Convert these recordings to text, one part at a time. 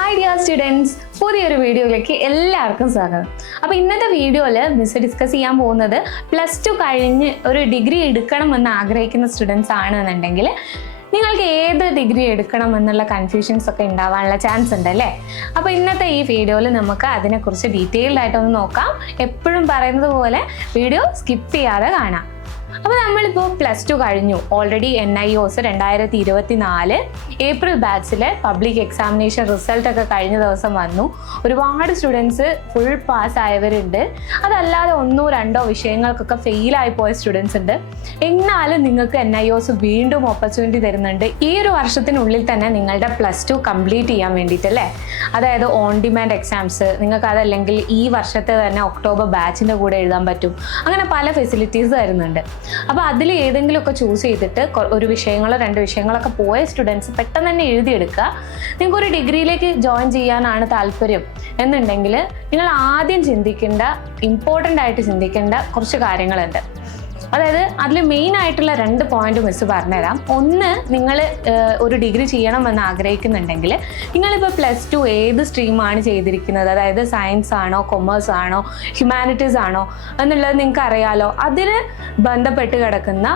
Hi dear students പുതിയൊരു വീഡിയോയിലേക്ക് എല്ലാവർക്കും സ്വാഗതം. അപ്പോൾ ഇന്നത്തെ വീഡിയോയിൽ മിസ് ഡിസ്കസ് ചെയ്യാൻ പോകുന്നത് പ്ലസ് ടു കഴിഞ്ഞ് ഒരു ഡിഗ്രി എടുക്കണമെന്ന് ആഗ്രഹിക്കുന്ന സ്റ്റുഡൻസ് ആണെന്നുണ്ടെങ്കിൽ നിങ്ങൾക്ക് ഏത് ഡിഗ്രി എടുക്കണം എന്നുള്ള കൺഫ്യൂഷൻസ് ഒക്കെ ഉണ്ടാവാനുള്ള ചാൻസ് ഉണ്ട് അല്ലേ? അപ്പോൾ ഇന്നത്തെ ഈ വീഡിയോയിൽ നമുക്ക് അതിനെക്കുറിച്ച് ഡീറ്റെയിൽഡ് ആയിട്ടൊന്ന് നോക്കാം. എപ്പോഴും പറയുന്നത് പോലെ വീഡിയോ സ്കിപ്പ് ചെയ്യാതെ കാണാം. അപ്പോൾ നമ്മളിപ്പോൾ പ്ലസ് ടു കഴിഞ്ഞു. Already N I O S രണ്ടായിരത്തി ഇരുപത്തി നാല് ഏപ്രിൽ ബാച്ചിലെ പബ്ലിക് എക്സാമിനേഷൻ റിസൾട്ട് ഒക്കെ കഴിഞ്ഞ ദിവസം വന്നു. ഒരുപാട് സ്റ്റുഡൻസ് ഫുൾ പാസ് ആയവരുണ്ട്. അതല്ലാതെ ഒന്നോ രണ്ടോ വിഷയങ്ങൾക്കൊക്കെ ഫെയിലായി പോയ സ്റ്റുഡൻസ് ഉണ്ട്. എന്നാലും നിങ്ങൾക്ക് എൻ ഐ ഒസ് വീണ്ടും ഓപ്പർച്യൂണിറ്റി തരുന്നുണ്ട്. ഈ ഒരു വർഷത്തിനുള്ളിൽ തന്നെ നിങ്ങളുടെ പ്ലസ് ടു കംപ്ലീറ്റ് ചെയ്യാൻ വേണ്ടിയിട്ട് അല്ലേ? അതായത് ഓൺ ഡിമാൻഡ് എക്സാംസ് നിങ്ങൾക്ക് അതല്ലെങ്കിൽ ഈ വർഷത്തെ തന്നെ ഒക്ടോബർ ബാച്ചിന്റെ കൂടെ എഴുതാൻ പറ്റും. അങ്ങനെ പല ഫെസിലിറ്റീസ് തരുന്നുണ്ട്. അപ്പോൾ അതിൽ ഏതെങ്കിലുമൊക്കെ ചൂസ് ചെയ്തിട്ട് ഒരു വിഷയങ്ങളോ രണ്ട് വിഷയങ്ങളൊക്കെ പോയ സ്റ്റുഡൻസ് പെട്ടെന്ന് തന്നെ എഴുതിയെടുക്കുക. നിങ്ങൾക്കൊരു ഡിഗ്രിയിലേക്ക് ജോയിൻ ചെയ്യാനാണ് താല്പര്യം. എന്നുണ്ടെങ്കിൽ നിങ്ങൾ ആദ്യം ചിന്തിക്കേണ്ട ഇമ്പോർട്ടന്റ് ആയിട്ട് ചിന്തിക്കേണ്ട കുറച്ച് കാര്യങ്ങളുണ്ട്. അതായത് അതിൽ മെയിൻ ആയിട്ടുള്ള രണ്ട് പോയിന്റ് മിസ് പറഞ്ഞുതരാം. ഒന്ന് നിങ്ങൾ ഒരു ഡിഗ്രി ചെയ്യണമെന്ന് ആഗ്രഹിക്കുന്നുണ്ടെങ്കിൽ നിങ്ങളിപ്പോൾ പ്ലസ് ടു ഏത് സ്ട്രീമാണ് ചെയ്തിരിക്കുന്നത്? അതായത് സയൻസ് ആണോ കൊമേഴ്സ് ആണോ ഹ്യൂമാനിറ്റീസ് ആണോ എന്നുള്ളത് നിങ്ങൾക്ക് അറിയാലോ. അതിന് ബന്ധപ്പെട്ട് കിടക്കുന്ന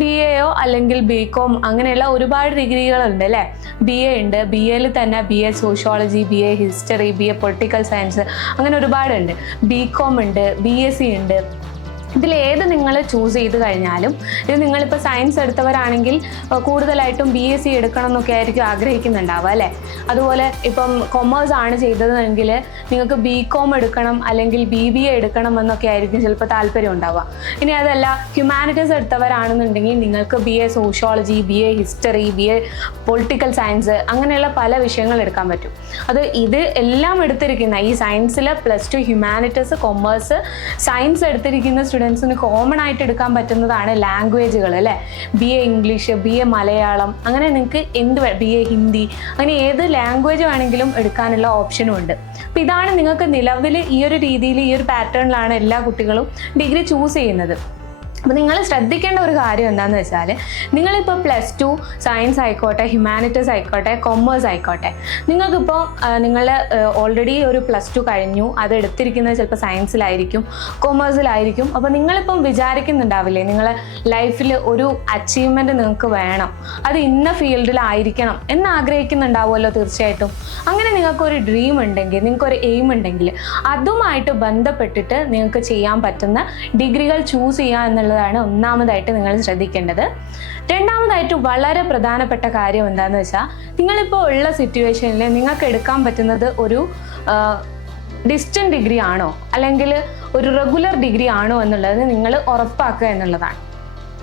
ബി എയോ അല്ലെങ്കിൽ ബി കോം അങ്ങനെയുള്ള ഒരുപാട് ഡിഗ്രികളുണ്ട് അല്ലേ? ബി എ ഉണ്ട്. ബി എയിൽ തന്നെ B A sociology B A history B A political science അങ്ങനെ ഒരുപാടുണ്ട്. ബി കോം ഉണ്ട് ബി എസ് സി ഉണ്ട്. ഇതിൽ ഏത് നിങ്ങൾ ചൂസ് ചെയ്ത് കഴിഞ്ഞാലും ഇത് നിങ്ങളിപ്പോൾ സയൻസ് എടുത്തവരാണെങ്കിൽ കൂടുതലായിട്ടും ബി എസ് സി എടുക്കണം എന്നൊക്കെ ആയിരിക്കും ആഗ്രഹിക്കുന്നുണ്ടാവുക അല്ലേ? അതുപോലെ ഇപ്പം കൊമേഴ്സ് ആണ് ചെയ്തതെങ്കിൽ നിങ്ങൾക്ക് ബി കോം എടുക്കണം അല്ലെങ്കിൽ ബി ബി എ എടുക്കണം എന്നൊക്കെ ആയിരിക്കും ചിലപ്പോൾ താല്പര്യം ഉണ്ടാവുക. ഇനി അതല്ല ഹ്യൂമാനിറ്റീസ് എടുത്തവരാണെന്നുണ്ടെങ്കിൽ നിങ്ങൾക്ക് B A sociology B A history B A political science അങ്ങനെയുള്ള പല വിഷയങ്ങൾ എടുക്കാൻ പറ്റും. അത് ഇത് എല്ലാം എടുത്തിരിക്കുന്ന ഈ സയൻസിൽ plus two humanities commerce science എടുത്തിരിക്കുന്ന സ്റ്റുഡൻസിന് കോമൺ ആയിട്ട് എടുക്കാൻ പറ്റുന്നതാണ് ലാംഗ്വേജുകൾ അല്ലേ? B A English B A Malayalam അങ്ങനെ നിങ്ങൾക്ക് എന്ത് ബി എ ഹിന്ദി അങ്ങനെ ഏത് ലാംഗ്വേജ് വേണമെങ്കിലും എടുക്കാനുള്ള ഓപ്ഷനും ഉണ്ട്. അപ്പം ഇതാണ് നിങ്ങൾക്ക് നിലവിൽ ഈ ഒരു രീതിയിൽ ഈ ഒരു പാറ്റേണിലാണ് എല്ലാ കുട്ടികളും ഡിഗ്രി ചൂസ് ചെയ്യുന്നത്. അപ്പോൾ നിങ്ങൾ ശ്രദ്ധിക്കേണ്ട ഒരു കാര്യം എന്താണെന്ന് വെച്ചാൽ നിങ്ങളിപ്പോൾ പ്ലസ് ടു സയൻസ് ആയിക്കോട്ടെ ഹ്യൂമാനിറ്റീസ് ആയിക്കോട്ടെ കൊമേഴ്സ് ആയിക്കോട്ടെ. നിങ്ങൾക്കിപ്പോൾ നിങ്ങൾ ഓൾറെഡി ഒരു പ്ലസ് ടു കഴിഞ്ഞു അത് എടുത്തിരിക്കുന്നത് ചിലപ്പോൾ സയൻസിലായിരിക്കും കൊമേഴ്സിലായിരിക്കും അപ്പോൾ നിങ്ങളിപ്പം വിചാരിക്കുന്നുണ്ടാവില്ലേ നിങ്ങളെ ലൈഫിൽ ഒരു അച്ചീവ്മെന്റ് നിങ്ങൾക്ക് വേണം അത് ഇന്ന ഫീൽഡിലായിരിക്കണം എന്ന് ആഗ്രഹിക്കുന്നുണ്ടാവുമല്ലോ തീർച്ചയായിട്ടും. അങ്ങനെ നിങ്ങൾക്കൊരു ഡ്രീം ഉണ്ടെങ്കിൽ നിങ്ങൾക്കൊരു എയിം ഉണ്ടെങ്കിൽ അതുമായിട്ട് ബന്ധപ്പെട്ടിട്ട് നിങ്ങൾക്ക് ചെയ്യാൻ പറ്റുന്ന ഡിഗ്രികൾ ചൂസ് ചെയ്യുക എന്നുള്ളതാണ് ഒന്നാമതായിട്ട് നിങ്ങൾ ശ്രദ്ധിക്കേണ്ടത്. രണ്ടാമതായിട്ട് വളരെ പ്രധാനപ്പെട്ട കാര്യം എന്താണെന്ന് വെച്ചാൽ നിങ്ങളിപ്പോൾ ഉള്ള സിറ്റുവേഷനിൽ നിങ്ങൾക്ക് എടുക്കാൻ പറ്റുന്നത് ഒരു ഡിസ്റ്റന്റ് ഡിഗ്രി ആണോ? അല്ലെങ്കിൽ ഒരു റെഗുലർ ഡിഗ്രി ആണോ എന്നുള്ളത് നിങ്ങൾ ഉറപ്പാക്കുക എന്നുള്ളതാണ്.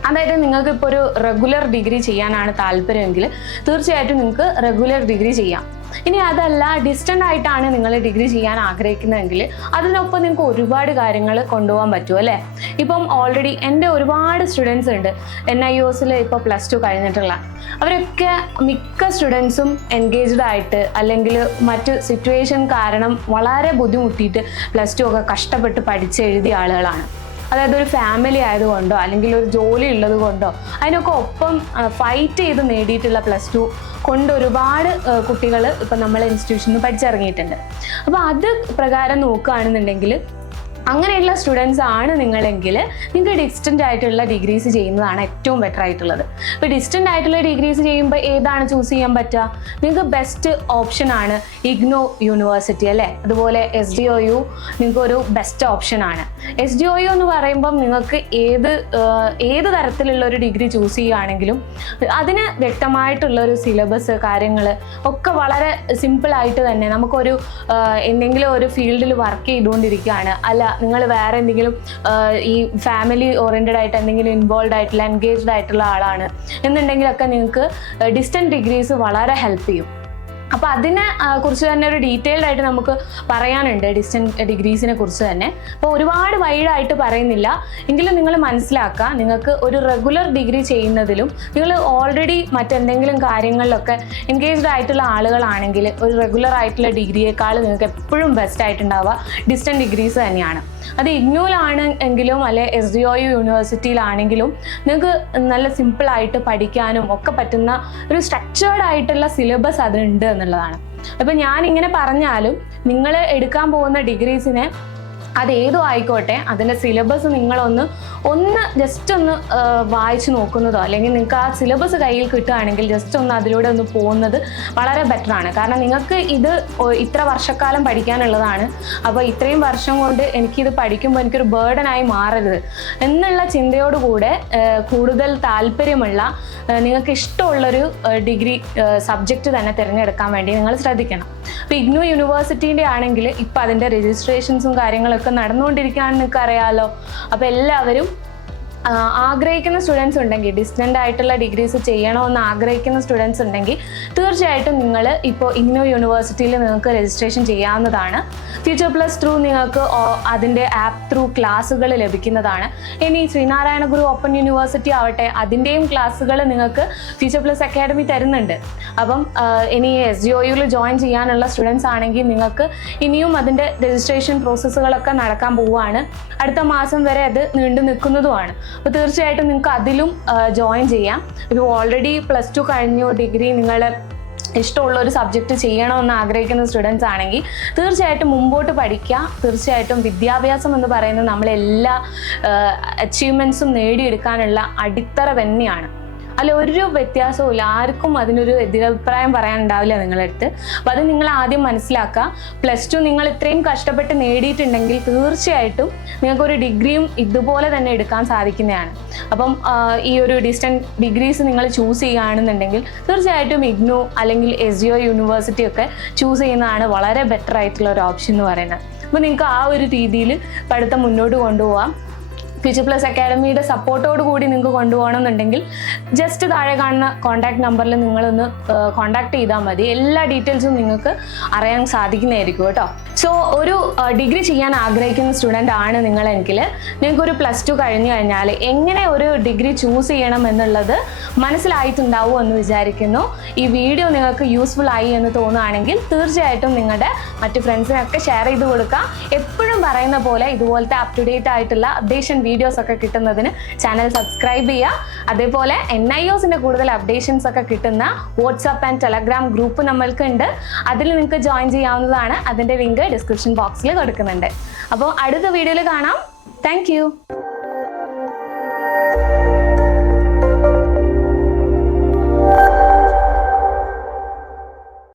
അതായത് നിങ്ങൾക്ക് ഇപ്പോൾ ഒരു റെഗുലർ ഡിഗ്രി ചെയ്യാനാണ് താല്പര്യമെങ്കിൽ തീർച്ചയായിട്ടും നിങ്ങൾക്ക് റെഗുലർ ഡിഗ്രി ചെയ്യാം. ഇനി അതല്ല ഡിസ്റ്റന്റ് ആയിട്ടാണ് നിങ്ങൾ ഡിഗ്രി ചെയ്യാൻ ആഗ്രഹിക്കുന്നതെങ്കിൽ അതിനൊപ്പം നിങ്ങൾക്ക് ഒരുപാട് കാര്യങ്ങൾ കൊണ്ടുപോകാൻ പറ്റും അല്ലേ? ഇപ്പം ഓൾറെഡി എന്റെ ഒരുപാട് സ്റ്റുഡൻസ് ഉണ്ട് എൻ ഐ യു എസിൽ ഇപ്പോൾ പ്ലസ് ടു കഴിഞ്ഞിട്ടുള്ള. അവരൊക്കെ മിക്ക സ്റ്റുഡൻസും എൻഗേജ്ഡ് ആയിട്ട് അല്ലെങ്കിൽ മറ്റ് സിറ്റുവേഷൻ കാരണം വളരെ ബുദ്ധിമുട്ടിയിട്ട് പ്ലസ് ടു ഒക്കെ കഷ്ടപ്പെട്ട് പഠിച്ചെഴുതിയ ആളുകളാണ്. അതായത് ഒരു ഫാമിലി ആയതുകൊണ്ടോ അല്ലെങ്കിൽ ഒരു ജോലി ഉള്ളത് കൊണ്ടോ അതിനൊക്കെ ഒപ്പം ഫൈറ്റ് ചെയ്ത് നേടിയിട്ടുള്ള പ്ലസ് ടു കൊണ്ട് ഒരുപാട് കുട്ടികൾ ഇപ്പം നമ്മളെ ഇൻസ്റ്റിറ്റ്യൂഷനിൽ പഠിച്ചിറങ്ങിയിട്ടുണ്ട്. അപ്പോൾ അത് പ്രകാരം നോക്കുകയാണെന്നുണ്ടെങ്കിൽ അങ്ങനെയുള്ള സ്റ്റുഡൻസ് ആണ് നിങ്ങളെങ്കിൽ നിങ്ങൾക്ക് ഡിസ്റ്റന്റ് ആയിട്ടുള്ള ഡിഗ്രീസ് ചെയ്യുന്നതാണ് ഏറ്റവും ബെറ്റർ ആയിട്ടുള്ളത്. ഇപ്പോൾ ഡിസ്റ്റന്റ് ആയിട്ടുള്ള ഡിഗ്രീസ് ചെയ്യുമ്പോൾ ഏതാണ് ചൂസ് ചെയ്യാൻ പറ്റുക? നിങ്ങൾക്ക് ബെസ്റ്റ് ഓപ്ഷൻ ആണ് ഇഗ്നോ യൂണിവേഴ്സിറ്റി അല്ലേ? അതുപോലെ എസ് ഡി ഒ യു നിങ്ങൾക്ക് ഒരു ബെസ്റ്റ് ഓപ്ഷൻ ആണ്. എസ് ഡി ഒ യു എന്ന് പറയുമ്പം നിങ്ങൾക്ക് ഏത് ഏത് തരത്തിലുള്ള ഒരു ഡിഗ്രി ചൂസ് ചെയ്യുകയാണെങ്കിലും അതിന് വ്യക്തമായിട്ടുള്ള ഒരു സിലബസ് കാര്യങ്ങൾ ഒക്കെ വളരെ സിമ്പിളായിട്ട് തന്നെ നമുക്കൊരു എന്തെങ്കിലും ഒരു ഫീൽഡിൽ വർക്ക് ചെയ്തുകൊണ്ടിരിക്കുകയാണ്. അല്ല നിങ്ങൾ വേറെ എന്തെങ്കിലും ഈ ഫാമിലി ഓറിയന്റഡ് ആയിട്ട് എന്തെങ്കിലും ഇൻവോൾവ് ആയിട്ടുള്ള എൻഗേജ്ഡ് ആയിട്ടുള്ള ആളാണ്. എന്നുണ്ടെങ്കിലൊക്കെ നിങ്ങൾക്ക് ഡിസ്റ്റന്റ് ഡിഗ്രീസ് വളരെ ഹെൽപ്പ് ചെയ്യും. അപ്പോൾ അതിനെ കുറിച്ച് തന്നെ ഒരു ഡീറ്റെയിൽഡ് ആയിട്ട് നമുക്ക് പറയാനുണ്ട് ഡിസ്റ്റന്റ് ഡിഗ്രീസിനെ കുറിച്ച് തന്നെ. അപ്പോൾ ഒരുപാട് വൈഡായിട്ട് പറയുന്നില്ല. എങ്കിലും നിങ്ങൾ മനസ്സിലാക്കുക നിങ്ങൾക്ക് ഒരു റെഗുലർ ഡിഗ്രി ചെയ്യുന്നതിലും നിങ്ങൾ ഓൾറെഡി മറ്റെന്തെങ്കിലും കാര്യങ്ങളിലൊക്കെ എൻഗേജ്ഡ് ആയിട്ടുള്ള ആളുകളാണെങ്കിൽ ഒരു റെഗുലർ ആയിട്ടുള്ള ഡിഗ്രിയേക്കാൾ നിങ്ങൾക്ക് എപ്പോഴും ബെസ്റ്റ് ആയിട്ടുണ്ടാവുക ഡിസ്റ്റന്റ് ഡിഗ്രീസ് തന്നെയാണ്. അത് ഇഗ്നൂലാണ് എങ്കിലും അല്ലെ എസ് ഡി ഒ യൂണിവേഴ്സിറ്റിയിലാണെങ്കിലും നിങ്ങൾക്ക് നല്ല സിമ്പിളായിട്ട് പഠിക്കാനും ഒക്കെ പറ്റുന്ന ഒരു സ്ട്രക്ചേർഡ് ആയിട്ടുള്ള സിലബസ് അതുണ്ട് എന്നുള്ളതാണ്. അപ്പം ഞാൻ ഇങ്ങനെ പറഞ്ഞാലും നിങ്ങൾ എടുക്കാൻ പോകുന്ന ഡിഗ്രീസിനെ അത് ആയിക്കോട്ടെ അതിന്റെ സിലബസ് നിങ്ങളൊന്ന് ഒന്ന് ജസ്റ്റ് ഒന്ന് വായിച്ചു നോക്കുന്നതോ. അല്ലെങ്കിൽ നിങ്ങൾക്ക് ആ സിലബസ് കയ്യിൽ കിട്ടുകയാണെങ്കിൽ ജസ്റ്റ് ഒന്ന് അതിലൂടെ ഒന്ന് പോകുന്നത് വളരെ ബെറ്റർ ആണ്. കാരണം നിങ്ങൾക്ക് ഇത് ഇത്ര വർഷക്കാലം പഠിക്കാനുള്ളതാണ്. അപ്പോൾ ഇത്രയും വർഷം കൊണ്ട് എനിക്കിത് പഠിക്കുമ്പോൾ എനിക്കൊരു ബേർഡനായി മാറരുത്. എന്നുള്ള ചിന്തയോടുകൂടെ കൂടുതൽ താല്പര്യമുള്ള നിങ്ങൾക്ക് ഇഷ്ടമുള്ളൊരു ഡിഗ്രി സബ്ജക്റ്റ് തന്നെ തിരഞ്ഞെടുക്കാൻ വേണ്ടി നിങ്ങൾ ശ്രദ്ധിക്കണം. അപ്പോൾ ഇഗ്നു യൂണിവേഴ്സിറ്റീന്റെ ആണെങ്കിൽ ഇപ്പോൾ അതിന്റെ രജിസ്ട്രേഷൻസും കാര്യങ്ങളൊക്കെ നടന്നുകൊണ്ടിരിക്കുകയാണെന്ന് നിങ്ങൾക്ക് അറിയാമല്ലോ അപ്പോൾ എല്ലാവരും ആഗ്രഹിക്കുന്ന സ്റ്റുഡൻസ് ഉണ്ടെങ്കിൽ ഡിസ്റ്റന്റ് ആയിട്ടുള്ള ഡിഗ്രീസ് ചെയ്യണമെന്ന് ആഗ്രഹിക്കുന്ന സ്റ്റുഡൻസ് ഉണ്ടെങ്കിൽ തീർച്ചയായിട്ടും നിങ്ങൾ ഇപ്പോൾ ഇഗ്നോ യൂണിവേഴ്സിറ്റിയിൽ നിങ്ങൾക്ക് രജിസ്ട്രേഷൻ ചെയ്യാവുന്നതാണ്. ഫ്യൂച്ചർ പ്ലസ് ത്രൂ നിങ്ങൾക്ക് അതിന്റെ ആപ്പ് ത്രൂ ക്ലാസ്സുകൾ ലഭിക്കുന്നതാണ്. ഇനി ശ്രീനാരായണ ഗുരു ഓപ്പൺ യൂണിവേഴ്സിറ്റി ആവട്ടെ അതിന്റെയും ക്ലാസ്സുകൾ നിങ്ങൾക്ക് ഫ്യൂച്ചർ പ്ലസ് അക്കാഡമി തരുന്നുണ്ട്. അപ്പം ഇനി എസ് ജി ഒയിൽ ജോയിൻ ചെയ്യാനുള്ള സ്റ്റുഡൻസ് ആണെങ്കിൽ നിങ്ങൾക്ക് ഇനിയും അതിന്റെ രജിസ്ട്രേഷൻ പ്രോസസ്സുകളൊക്കെ നടക്കാൻ പോവുകയാണ്. അടുത്ത മാസം വരെ അത് നീണ്ടു നിൽക്കുന്നതുമാണ് അപ്പോൾ തീർച്ചയായിട്ടും നിങ്ങൾക്ക് അതിലും ജോയിൻ ചെയ്യാം. ഇപ്പോൾ ഓൾറെഡി പ്ലസ് ടു കഴിഞ്ഞു ഡിഗ്രി നിങ്ങൾ ഇഷ്ടമുള്ള ഒരു സബ്ജക്റ്റ് ചെയ്യണമെന്ന് ആഗ്രഹിക്കുന്ന സ്റ്റുഡൻസ് ആണെങ്കിൽ തീർച്ചയായിട്ടും മുമ്പോട്ട് പഠിക്കുക. തീർച്ചയായിട്ടും വിദ്യാഭ്യാസം എന്ന് പറയുന്നത് നമ്മളെല്ലാ അച്ചീവ്മെന്റ്സും നേടിയെടുക്കാനുള്ള അടിത്തറ തന്നെയാണ്. അല്ല ഒരു വ്യത്യാസവും ഇല്ല. ആർക്കും അതിനൊരു എതിരഭിപ്രായം പറയാനുണ്ടാവില്ല നിങ്ങളുടെ അടുത്ത്. അപ്പോൾ അത് നിങ്ങൾ ആദ്യം മനസ്സിലാക്കുക. പ്ലസ് ടു നിങ്ങൾ ഇത്രയും കഷ്ടപ്പെട്ട് നേടിയിട്ടുണ്ടെങ്കിൽ തീർച്ചയായിട്ടും നിങ്ങൾക്കൊരു ഡിഗ്രിയും ഇതുപോലെ തന്നെ എടുക്കാൻ സാധിക്കുന്നതാണ്. അപ്പം ഈ ഒരു ഡിസ്റ്റന്റ് ഡിഗ്രീസ് നിങ്ങൾ ചൂസ് ചെയ്യുകയാണെന്നുണ്ടെങ്കിൽ തീർച്ചയായിട്ടും ഇഗ്നു അല്ലെങ്കിൽ എസ് ഒ യൂണിവേഴ്സിറ്റി ഒക്കെ ചൂസ് ചെയ്യുന്നതാണ് വളരെ ബെറ്റർ ആയിട്ടുള്ള ഒരു ഓപ്ഷൻ എന്ന് പറയുന്നത്. അപ്പോൾ നിങ്ങൾക്ക് ആ ഒരു രീതിയിൽ പഠിത്തം മുന്നോട്ട് കൊണ്ടുപോകാം ഫ്യൂച്ചർ പ്ലസ് അക്കാഡമിയുടെ സപ്പോർട്ടോട് കൂടി നിങ്ങൾക്ക് കൊണ്ടുപോകണമെന്നുണ്ടെങ്കിൽ ജസ്റ്റ് താഴെ കാണുന്ന കോൺടാക്ട് നമ്പറിൽ നിങ്ങളൊന്ന് കോൺടാക്ട് ചെയ്താൽ മതി. എല്ലാ ഡീറ്റെയിൽസും നിങ്ങൾക്ക് അറിയാൻ സാധിക്കുന്നതായിരിക്കും കേട്ടോ. സോ ഒരു ഡിഗ്രി ചെയ്യാൻ ആഗ്രഹിക്കുന്ന സ്റ്റുഡന്റ് ആണ് നിങ്ങളെങ്കിൽ നിങ്ങൾക്ക് ഒരു പ്ലസ് ടു കഴിഞ്ഞു കഴിഞ്ഞാൽ എങ്ങനെ ഒരു ഡിഗ്രി ചൂസ് ചെയ്യണം എന്നുള്ളത് മനസ്സിലായിട്ടുണ്ടാവും എന്ന് വിചാരിക്കുന്നു. ഈ വീഡിയോ നിങ്ങൾക്ക് യൂസ്ഫുൾ ആയി എന്ന് തോന്നുകയാണെങ്കിൽ തീർച്ചയായിട്ടും നിങ്ങളുടെ മറ്റു ഫ്രണ്ട്സിനൊക്കെ ഷെയർ ചെയ്ത് കൊടുക്കുക. എപ്പോഴും പറയുന്ന പോലെ ഇതുപോലത്തെ അപ് ടു ഡേറ്റ് ആയിട്ടുള്ള അപ്ഡേഷൻ വീഡിയോസ് ഒക്കെ കിട്ടുന്നതിന് ചാനൽ സബ്സ്ക്രൈബ് ചെയ്യുക. അതേപോലെ എൻ ഐ ഒസിന്റെ കൂടുതൽ അപ്ഡേഷൻസ് ഒക്കെ കിട്ടുന്ന വാട്സാപ്പ് ആൻഡ് ടെലഗ്രാം ഗ്രൂപ്പ് നമ്മൾക്ക് ഉണ്ട്. അതിൽ നിങ്ങൾക്ക് ജോയിൻ ചെയ്യാവുന്നതാണ്. അതിന്റെ ലിങ്ക് ഡിസ്ക്രിപ്ഷൻ ബോക്സിൽ കൊടുക്കുന്നുണ്ട്. അപ്പോൾ അടുത്ത വീഡിയോയിൽ കാണാം. താങ്ക്